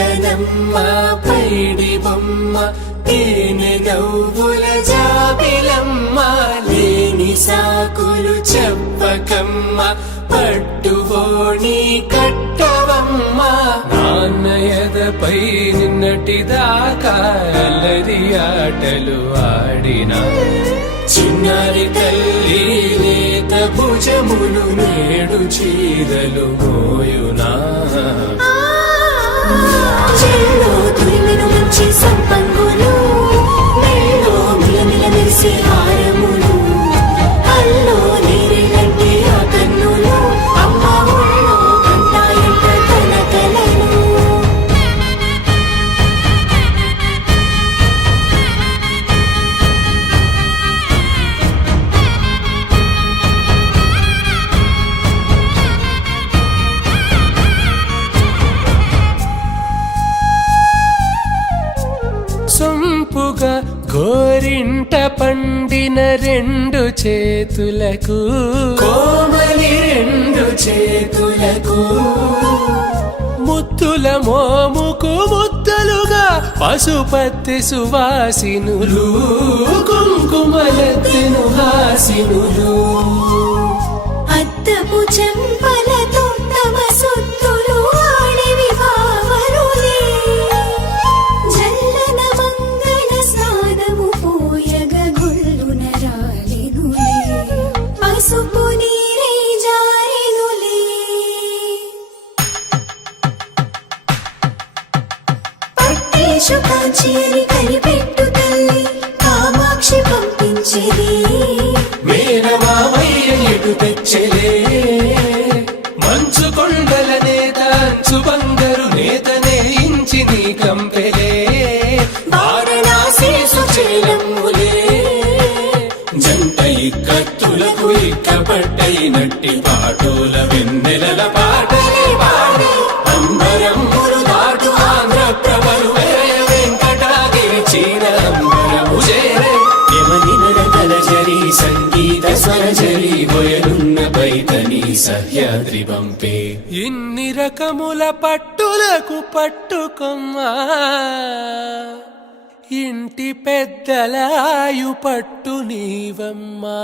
చిలకనమ్మ పైడి బొమ్మ తేనె నవ్వుల జాబిలమ్మ లేని సాకులు చెప్పకమ్మ పట్టువోణి కట్టవమ్మ నాన్నయదపై నిన్నటిదాకా అల్లరి ఆటలు ఆడినా చిన్నారి తల్లి లేత భుజములు నేడు చీరలు మోయునా చెల్లో తురిమిన మంచి సంపంగులు మెల్లో మిలమిల మెరిసే హారములు అల్లో నీరెలంటే ఆ కన్నులు అమ్మ ఒళ్ళో కంటాయంట తన కలలు సొంపుగా గోరింట పండిన రెండు చేతులకు కోమలి రెండు చేతులకు ముత్తుల మోముకు ముద్దలుగా పశుపత్తి సువాసినులు కుంకుమలెత్తిను హాసినులు అద్దపు చెంపలతో తమ సొత్తులు ఆడివి బావరులే జల్లన మంగళ స్నానము పోయగ గుళ్ళున రాలినులే పసుపు నీరై జారినులే పట్టేషు కాంచేరి కలిపెట్టు తల్లి కామాక్షి పంపించేది మేనమామయ్య ఎటు తెచ్చలే మంచు కొండల నేత అంచు బంగారు నేతనే ఇంచి నీ కంపెలే వారణాసి సుచేలమ్ములే జంట ఇక్కత్తులకు ఇక్కపట్టైనట్టి పాటోల వెన్నెలల పాటలే పాడే అంబరమ్ములు దాటు ఆంధ్ర ప్రభలు వెంకటాగిరి చీర అంబరము చేరే యమనినడతలజరి సంగీత స్వరజరి బొయలున్న పైతని సహ్యాద్రి పంపే ఇన్ని రకముల పట్టులకు పట్టుకొమ్మా ఇంటి పెద్దలాయు పట్టు నీవమ్మా